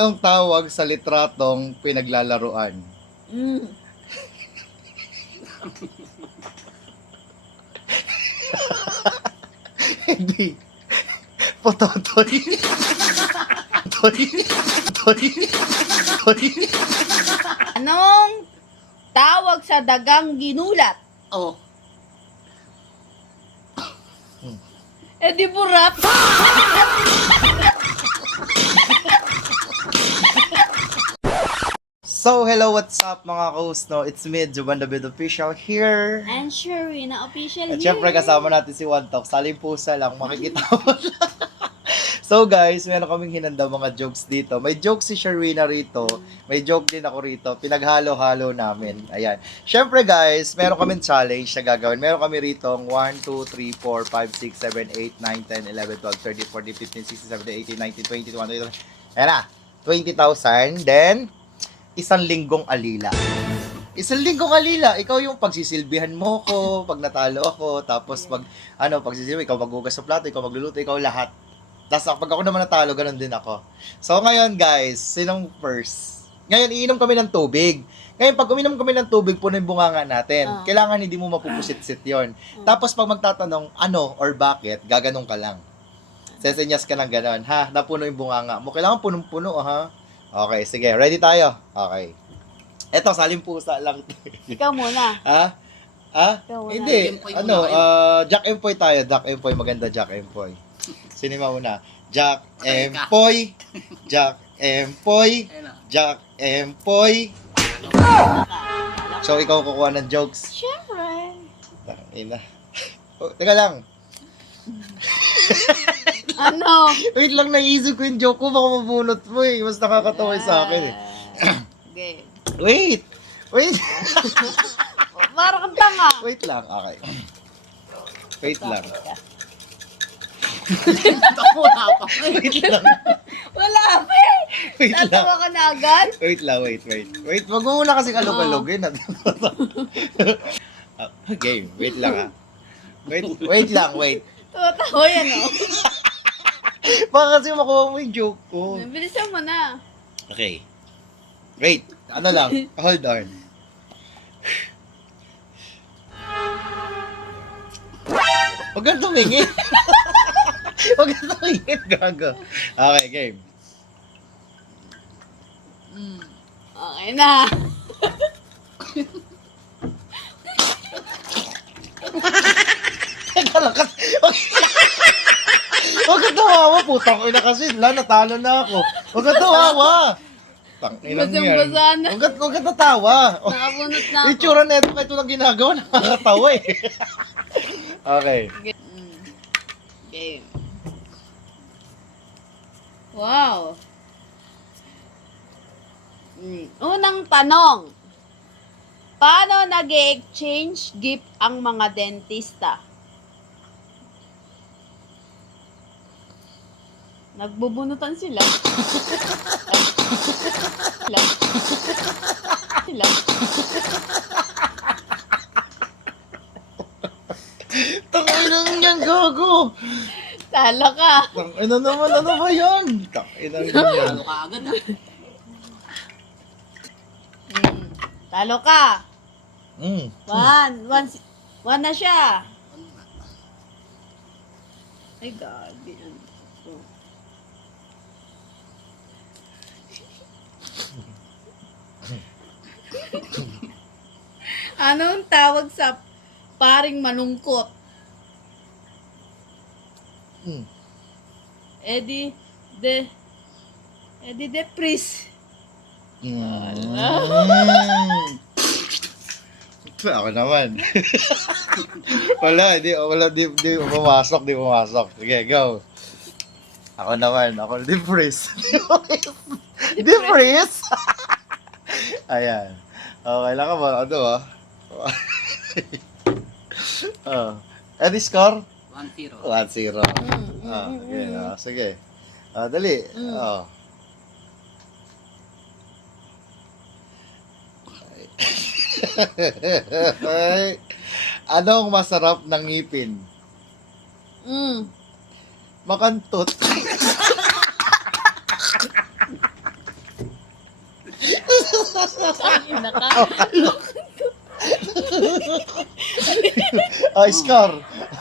Anong tawag sa litratong pinaglalaruan? Mm. Hindi. Pototoy. Toy. Toy. Toy. Anong tawag sa dagang ginulat? Oh. Eh di burat. So, hello, what's up mga host, no? It's me, Juban David Official here. And Sharina official At syempre kasama natin si One Talk. Saling pusa lang, makikita mo siya. So guys, meron kaming hinanda mga jokes dito. May joke si Sharina rito, may joke din ako rito. Pinaghalo-halo namin. Ayan. Syempre guys, meron kaming challenge na gagawin. Meron kami rito 1, 2, 3, 4, 5, 6, 7, 8, 9, 10, 11, 12, 13, 14, 15, 16, 17, 18, 19, 20, 21, 22. Ayan na. 20,000. Then, isang linggong alila. Isang linggong alila. Ikaw yung pagsisilbihan mo ko, pag natalo ako, tapos pag, pagsisilbi, ikaw maghugas sa plato, ikaw magluluto, ikaw lahat. Tapos pag ako naman natalo, ganun din ako. So ngayon guys, sinong first? Ngayon, iinom kami ng tubig. Ngayon, pag uminom kami ng tubig, puno yung bunganga natin. Kailangan hindi mo mapupusit-sit yon. Tapos pag magtatanong, ano or bakit, gaganong ka lang. Sesenyas ka ng ganon, ha? Napuno yung bunganga mo. Kailangan punong-puno, ha? Okay, sige. Ready tayo? Okay. Eto, salimpusa lang. Ikaw muna. Ha? Ha? Ikaw muna. Hindi. Empoy Ano, muna kayo. Jack Empoy tayo. Jack Empoy. Maganda Jack Empoy. Sinima muna. Jack Okay ka. Empoy. Jack Empoy. Ayun na. Jack Empoy. So, ikaw kukuha ng jokes. Siyempre. Ina. Oh, teka lang. Ano? Wait lang, naisip ko yung joke ko. Baka mabunot mo eh. Mas nakakatawa yung sa akin eh. Okay. Wait. Wait. Parang kang tanga. Wait lang. Okay. Wait lang. Tapo na pa. Wait lang. Wala pa eh. Wait lang. Tatawa ka na agad? Wait lang, wait. Wait, wag mo muna kasi kalog-kalogin. Game, wait lang ha. Wait lang. Tatawa yan oh. Baka kasi makuha mo yung joke ko. Bilisan mo na. Okay. Wait, ano lang, hold on. Huwag kang tumingin. Huwag kang tumingin, gago. Okay, game. Okay na. Teka lang kasi. Huwag kang tawawa, putang ina kasi. Natalo na ako. Huwag kang tawawa. Tanginan mo yan. Basang-basa na. Huwag kang tatawa. Nakabunot na ako. Itsura na ito, ito lang ginagawa. Nakakatawa eh. Okay. Game. Wow. Unang tanong. Paano nag-exchange gift ang mga dentista? Nagbubunutan sila. Sila. Tanginan yan, gago. Talo ka. Tanginan naman, ano ba yan? Tanginan yan. Talo ka agad ah. Talo ka. Mm. One na siya. Ay, God. Anong tawag sa paring malungkot? Mm. Eddie Depris. Mm. Ako naman. Di pumasok. Sige, go. Ako naman, Depris. Depris? Ayan. Okay lang ka ba? Ano ah? Any score? 1-0. 1-0. Sige. Dali. Anong masarap ng ngipin? Makantot. Tangina ka. Scar.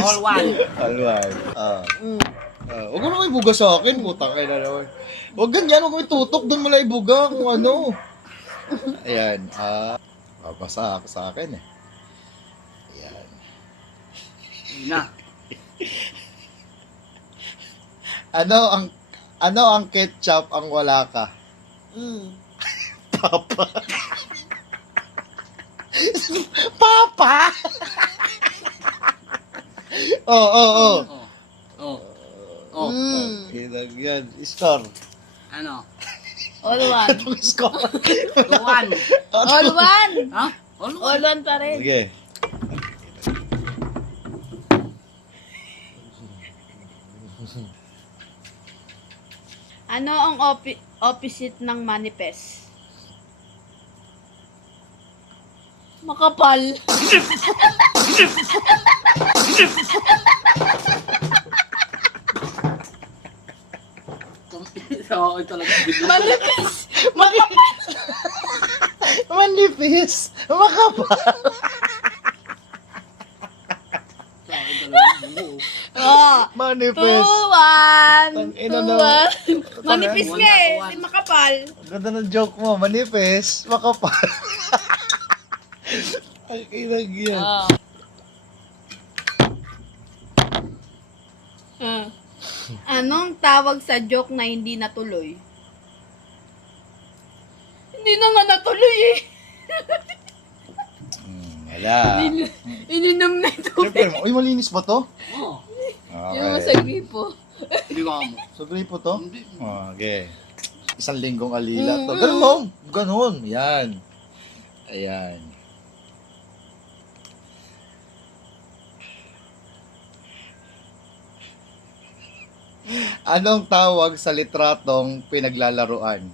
All one. Alwan. Huwag mo naman ibuga sa akin, putang ina naman. Huwag ganyan, huwag mo itutok, doon mo lang ibuga kung ano. Ayan, babasa ako sa akin eh. Ayan. Yun na. Ano ang ketchup ang wala ka? Papa. Papa! Oo. Oh. Ilag yan. Scar. Ano? All one. Anong scar? One. All one. Ha? All one. All one pa rin. Sige. Ano ang opposite ng manifest? Makapal. Sa akin talaga. Manifest. Manipis. Makapal. Sa akin talaga. Oh. Manipis. 2-1. Tangina na. 2-1. Manifest nga eh. Di makapal. Ang ganda ng joke mo. Manipis. Makapal. Ay, ilag yan. Oh. Anong tawag sa joke na hindi natuloy? Hindi na nga natuloy eh. Wala. Ininom na ito. Siyempre, uy, malinis ba to? Oo. Yung Okay. sa gripo. Hindi ko mo. So, gripo to? Hindi. Okay. Isang linggong alila to. Ganun mo. Ganun. Yan. Ayan. Anong tawag sa litratong pinaglalaruan?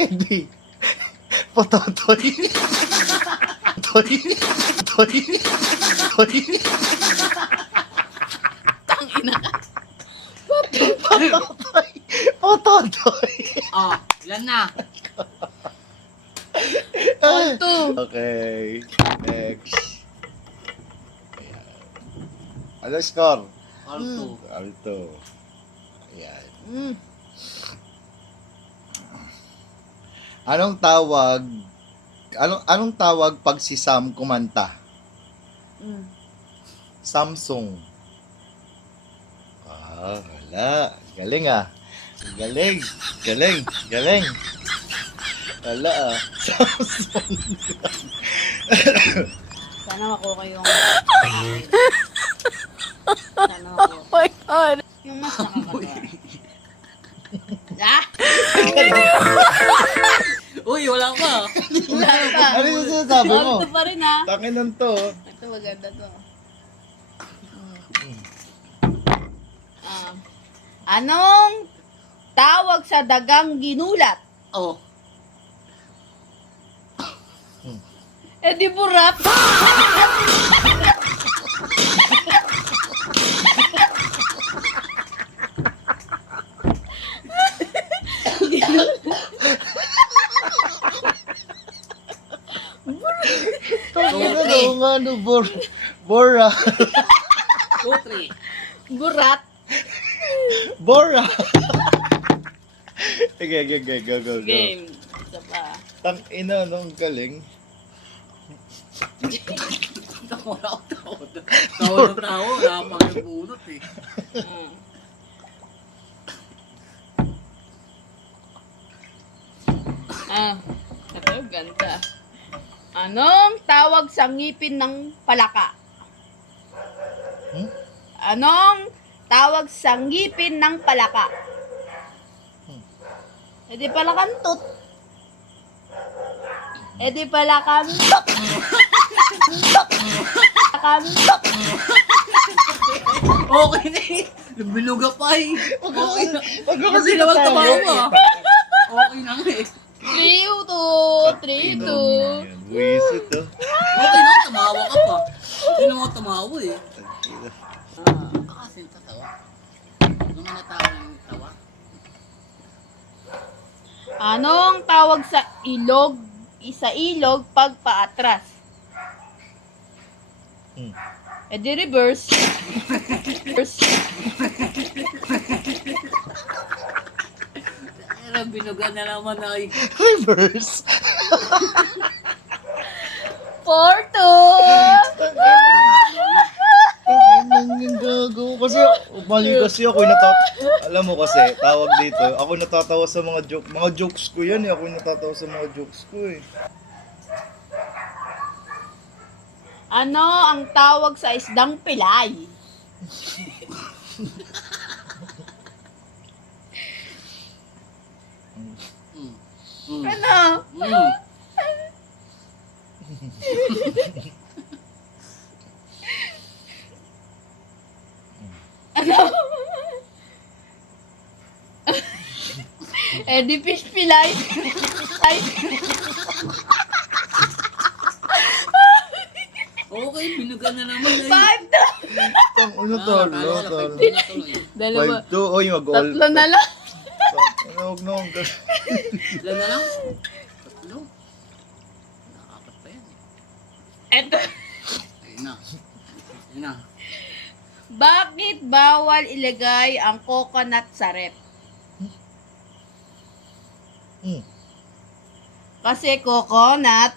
Hindi. Pototoy. Toy. Toy. Toy. Tangina ka. Pototoy. Pototoy. Ah, yan na. All two. Okay. Next. Ayan. Ano score? All two. Alto. Ayan. Anong tawag pag si Sam kumanta? Samsung. Wala. Galing ah. Galing. Galing. Galing. Wala ah. Samsung. Sana makuha yung... Sana makuha. Oh my God. Yung mas nakakatawa. Ah! Uy, wala pa. Wala pa. Ano yung sinasabi mo? All two pa rin ah. Takinan to. Ito maganda to. Anong tawag sa dagang ginulat? Oh. Eh di burat. Takinan daw nga no. Bora. 2, 3. Burat. Bora. Okay, go. Game. Isa pa. Tang ina, no? Ang galing. Tawa na ako. Tawa na tao. Wala pa yung bunot eh. Ito ganda. Anong tawag sa ngipin ng palaka? Anong tawag sa ngipin ng palaka? E di palakantot. E di palakantot. Palakantot. Okay na eh. Biluga pa eh. Okay na. Wag ka Kasi naman tumawa ah. Okay na nga eh. 3-2. 3-2. Wisit to. Okay na, tumawa ka pa. Hindi naman ako tumawa eh. Kasi tatawa. Yung mga tao yung tawa. Anong tawag sa ilog? Sa ilog pag paatras? Hmm. E di reverse. Reverse. Pero binugan na naman ay. Reverse. 4-2. Ang gago. Kasi, mali kasi ako yung alam mo kasi, tawag dito, ako natatawa sa mga jokes ko yan eh. Ako yung natatawa sa mga jokes ko eh. Ano ang tawag sa isdang pilay? Ano? Ano? Eddie Fish Pilay. Ay, Okay, binugan na naman ay. 5-2. Ano talo? Talo. Dalawa. 5-2. Oy, mag-all. Tatlo na lang. Huwag na huwag. Ilan na lang? Tatlo. Nakakapat pa yan Eto. Ayun na. Ayun na. Bakit bawal ilagay ang coconut sa rep? Hmm. Kasi coconut.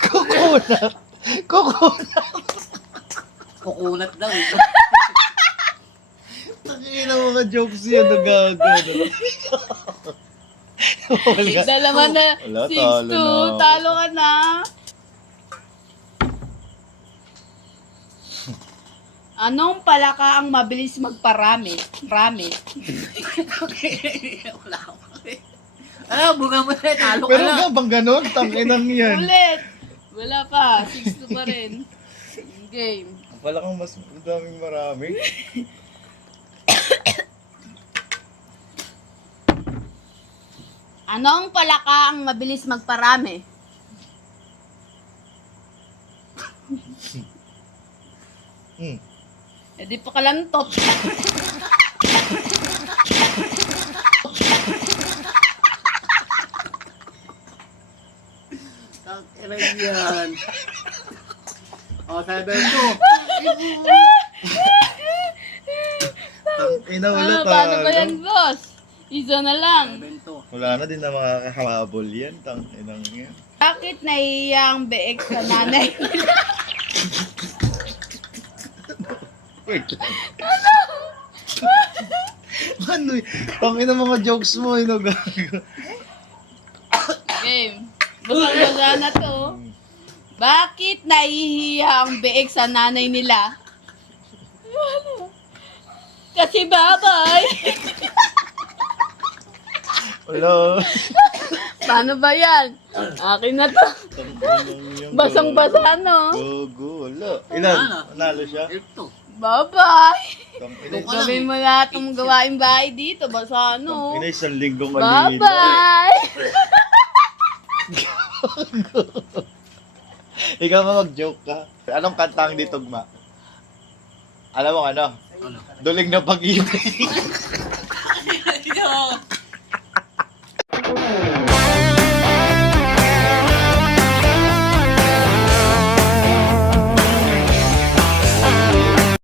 Coconut. Coconut. Kukunat daw eh. Tangina mga jokes yan. Nagago. Dalawa na. Wala, 6-2. talo na. Talo ka na. Anong palaka ang mabilis magparami? Rami. Wala ako. Ah, buga mo na. Talo ka Pero na. nga bang ganon? Tanginang yan. Ulit. Wala pa. 6-2 pa rin. Game. Pala kang mas daming marami. Anong palaka ang mabilis magparami? Hmm. Eh di pa kalantot. Takiray yan. O, sabi ko. Tangina wala Ano, paano ba yan, talo. boss? Isa na lang. Bento. Wala na din na makakahabol yan. Tanginang yan. Bakit nahiya ang beek sa nanay? Wait lang. Ano yun? Tangina mga jokes mo. Gago. Game. Basa-basa na to. Bakit nahihiya ang beek sa nanay nila? Kasi babay. Wala. Paano ba yan? Akin na to. Tanginang yan. Basang-basa, no? Gago. Wala. Ilan? Nanalo siya? Ito. Bye-bye. Tangina. Gawin mo lahat ng gawain bahay dito. Basta ano. Tangina isang linggong alila. Bye-bye. Ikaw ba mag-joke ka? Anong kanta ang ditugma? Alam mo ano? Ano? Duling na pag-ibig.